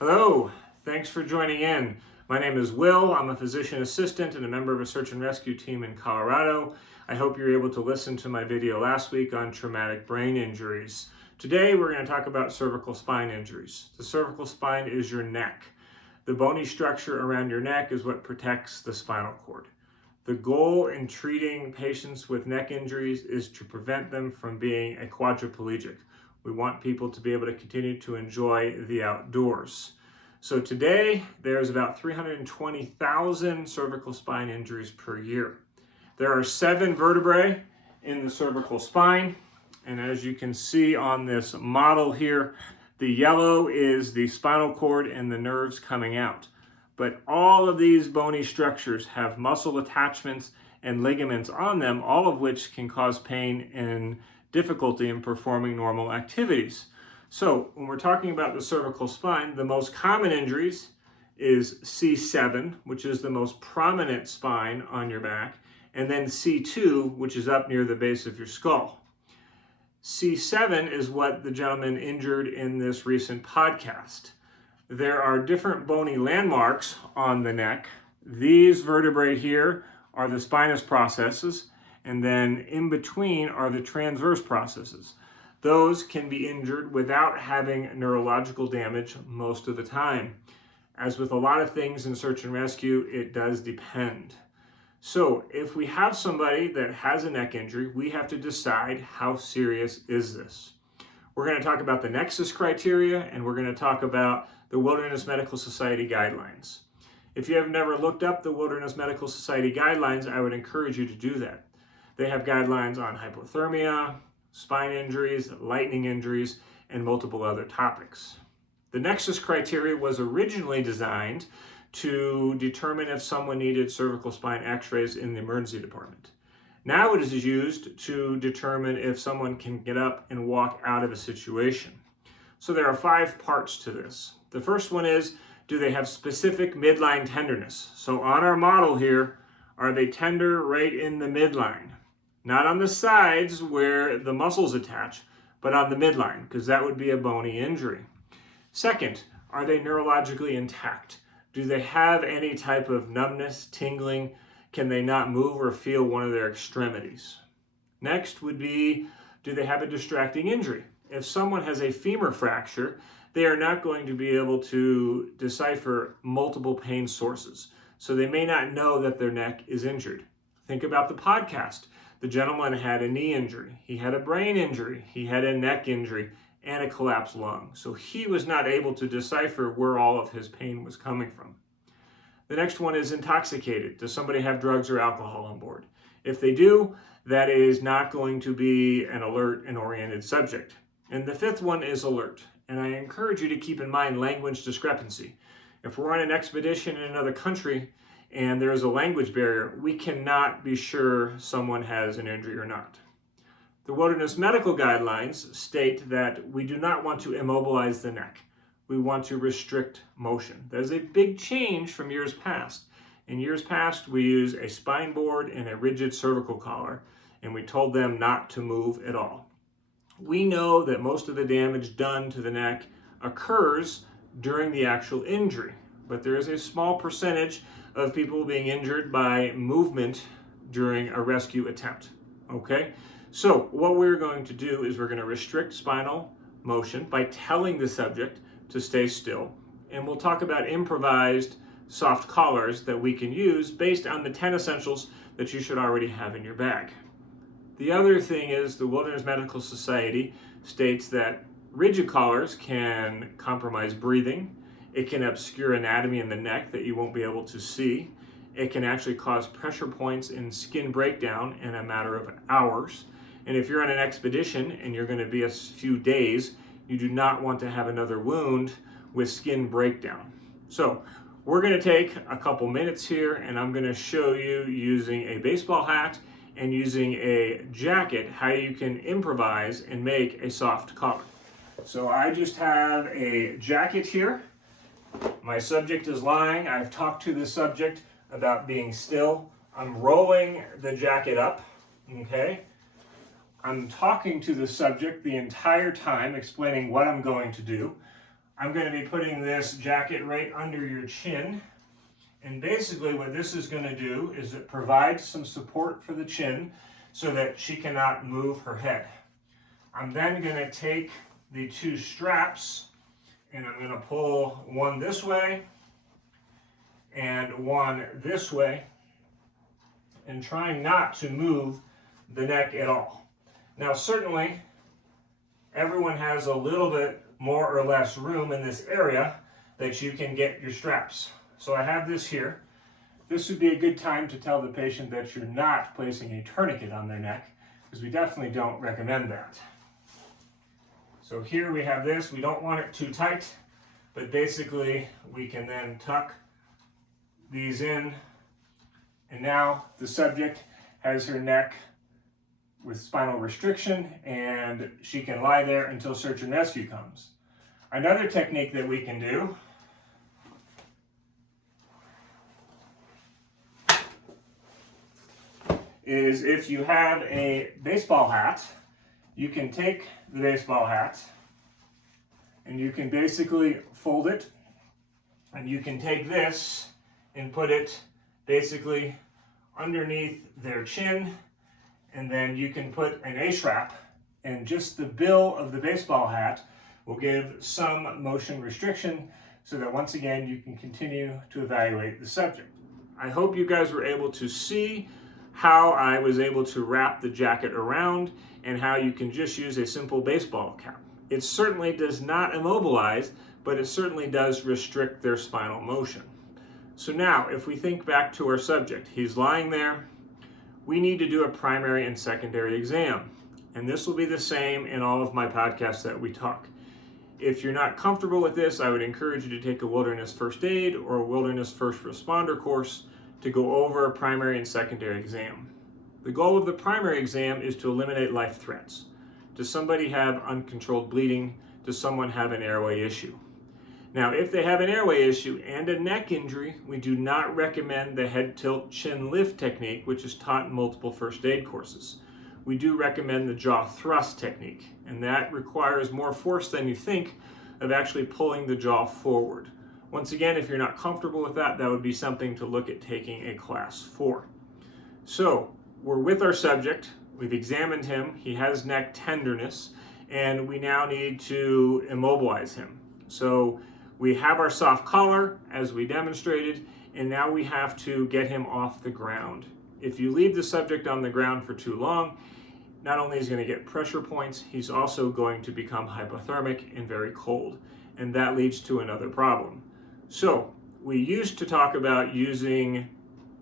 Hello, thanks for joining in. My name is Will. I'm a physician assistant and a member of a search and rescue team in Colorado. I hope you were able to listen to my video last week on traumatic brain injuries. Today we're going to talk about cervical spine injuries. The cervical spine is your neck. The bony structure around your neck is what protects the spinal cord. The goal in treating patients with neck injuries is to prevent them from being a quadriplegic. We want people to be able to continue to enjoy the outdoors. So today, there's about 320,000 cervical spine injuries per year. There are 7 vertebrae in the cervical spine, and as you can see on this model here, the yellow is the spinal cord and the nerves coming out. But all of these bony structures have muscle attachments and ligaments on them, all of which can cause pain and difficulty in performing normal activities. So when we're talking about the cervical spine, the most common injuries is C7, which is the most prominent spine on your back, and then C2, which is up near the base of your skull. C7 is what the gentleman injured in this recent podcast. There are different bony landmarks on the neck. These vertebrae here are the spinous processes, and then in between are the transverse processes. Those can be injured without having neurological damage most of the time. As with a lot of things in search and rescue, it does depend. So if we have somebody that has a neck injury, we have to decide how serious is this. We're going to talk about the nexus criteria, and we're going to talk about the Wilderness Medical Society guidelines. If you have never looked up the Wilderness Medical Society guidelines, I would encourage you to do that. They have guidelines on hypothermia, spine injuries, lightning injuries, and multiple other topics. The nexus criteria was originally designed to determine if someone needed cervical spine x-rays in the emergency department. Now it is used to determine if someone can get up and walk out of a situation. So there are 5 parts to this. The first one is, do they have specific midline tenderness? So on our model here, are they tender right in the midline? Not on the sides where the muscles attach, but on the midline, because that would be a bony injury. Second, are they neurologically intact? Do they have any type of numbness, tingling? Can they not move or feel one of their extremities? Next would be, do they have a distracting injury? If someone has a femur fracture, they are not going to be able to decipher multiple pain sources. So they may not know that their neck is injured. Think about the podcast. The gentleman had a knee injury, he had a brain injury, he had a neck injury, and a collapsed lung. So he was not able to decipher where all of his pain was coming from. The next one is intoxicated. Does somebody have drugs or alcohol on board? If they do, that is not going to be an alert and oriented subject. And the 5th one is alert. And I encourage you to keep in mind language discrepancy. If we're on an expedition in another country and there is a language barrier, we cannot be sure someone has an injury or not. The Wilderness Medical Guidelines state that we do not want to immobilize the neck. We want to restrict motion. That is a big change from years past. In years past, we used a spine board and a rigid cervical collar, and we told them not to move at all. We know that most of the damage done to the neck occurs during the actual injury, but there is a small percentage of people being injured by movement during a rescue attempt. Okay? So what we're going to do is we're going to restrict spinal motion by telling the subject to stay still, and we'll talk about improvised soft collars that we can use based on the 10 essentials that you should already have in your bag. The other thing is the Wilderness Medical Society states that rigid collars can compromise breathing. It can obscure anatomy in the neck that you won't be able to see. It can actually cause pressure points and skin breakdown in a matter of hours. And if you're on an expedition and you're going to be a few days, you do not want to have another wound with skin breakdown. So we're going to take a couple minutes here and I'm going to show you using a baseball hat and using a jacket how you can improvise and make a soft collar. So I just have a jacket here. My subject is lying. I've talked to the subject about being still. I'm rolling the jacket up, okay? I'm talking to the subject the entire time, explaining what I'm going to do. I'm going to be putting this jacket right under your chin. And basically what this is going to do is it provides some support for the chin so that she cannot move her head. I'm then going to take the two straps and I'm going to pull one this way and one this way, and trying not to move the neck at all. Now certainly everyone has a little bit more or less room in this area that you can get your straps. So I have this here. This would be a good time to tell the patient that you're not placing a tourniquet on their neck, because we definitely don't recommend that. So here we have this. We don't want it too tight, but basically we can then tuck these in, and now the subject has her neck with spinal restriction and she can lie there until search and rescue comes. Another technique that we can do is if you have a baseball hat, you can take the baseball hat and you can basically fold it, and you can take this and put it basically underneath their chin, and then you can put an A-strap, and just the bill of the baseball hat will give some motion restriction so that once again you can continue to evaluate the subject. I hope you guys were able to see how I was able to wrap the jacket around and how you can just use a simple baseball cap. It certainly does not immobilize, but it certainly does restrict their spinal motion. So now, if we think back to our subject, he's lying there. We need to do a primary and secondary exam. And this will be the same in all of my podcasts that we talk. If you're not comfortable with this, I would encourage you to take a wilderness first aid or a wilderness first responder course to go over a primary and secondary exam. The goal of the primary exam is to eliminate life threats. Does somebody have uncontrolled bleeding? Does someone have an airway issue? Now, if they have an airway issue and a neck injury, we do not recommend the head tilt chin lift technique, which is taught in multiple first aid courses. We do recommend the jaw thrust technique, and that requires more force than you think of actually pulling the jaw forward. Once again, if you're not comfortable with that, that would be something to look at taking a class 4. So, we're with our subject, we've examined him, he has neck tenderness, and we now need to immobilize him. So, we have our soft collar, as we demonstrated, and now we have to get him off the ground. If you leave the subject on the ground for too long, not only is he going to get pressure points, he's also going to become hypothermic and very cold, and that leads to another problem. So, we used to talk about using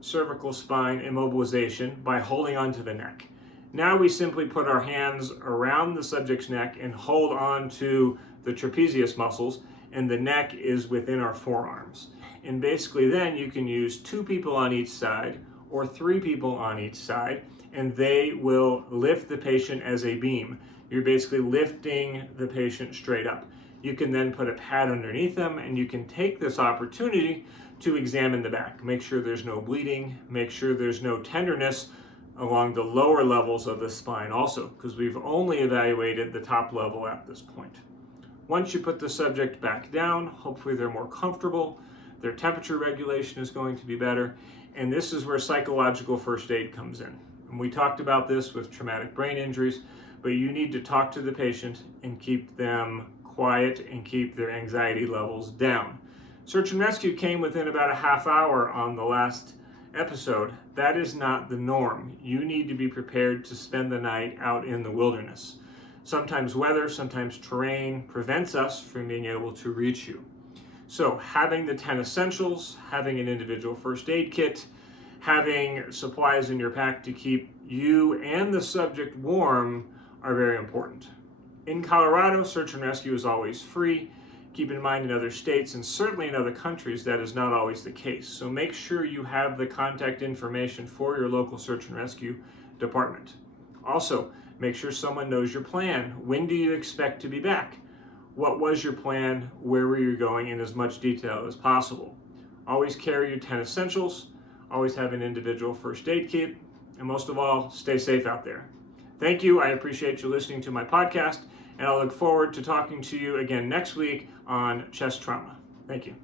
cervical spine immobilization by holding onto the neck. Now we simply put our hands around the subject's neck and hold on to the trapezius muscles, and the neck is within our forearms. And basically then you can use 2 people on each side or 3 people on each side, and they will lift the patient as a beam. You're basically lifting the patient straight up. You can then put a pad underneath them, and you can take this opportunity to examine the back. Make sure there's no bleeding, make sure there's no tenderness along the lower levels of the spine also, because we've only evaluated the top level at this point. Once you put the subject back down, hopefully they're more comfortable, their temperature regulation is going to be better, and this is where psychological first aid comes in. And we talked about this with traumatic brain injuries, but you need to talk to the patient and keep them quiet and keep their anxiety levels down. Search and rescue came within about a half hour on the last episode. That is not the norm. You need to be prepared to spend the night out in the wilderness. Sometimes weather, sometimes terrain prevents us from being able to reach you. So having the 10 essentials, having an individual first aid kit, having supplies in your pack to keep you and the subject warm are very important. In Colorado, search and rescue is always free. Keep in mind in other states and certainly in other countries that is not always the case. So make sure you have the contact information for your local search and rescue department. Also, make sure someone knows your plan. When do you expect to be back? What was your plan? Where were you going in as much detail as possible? Always carry your 10 essentials. Always have an individual first aid kit. And most of all, stay safe out there. Thank you. I appreciate you listening to my podcast, and I look forward to talking to you again next week on chest trauma. Thank you.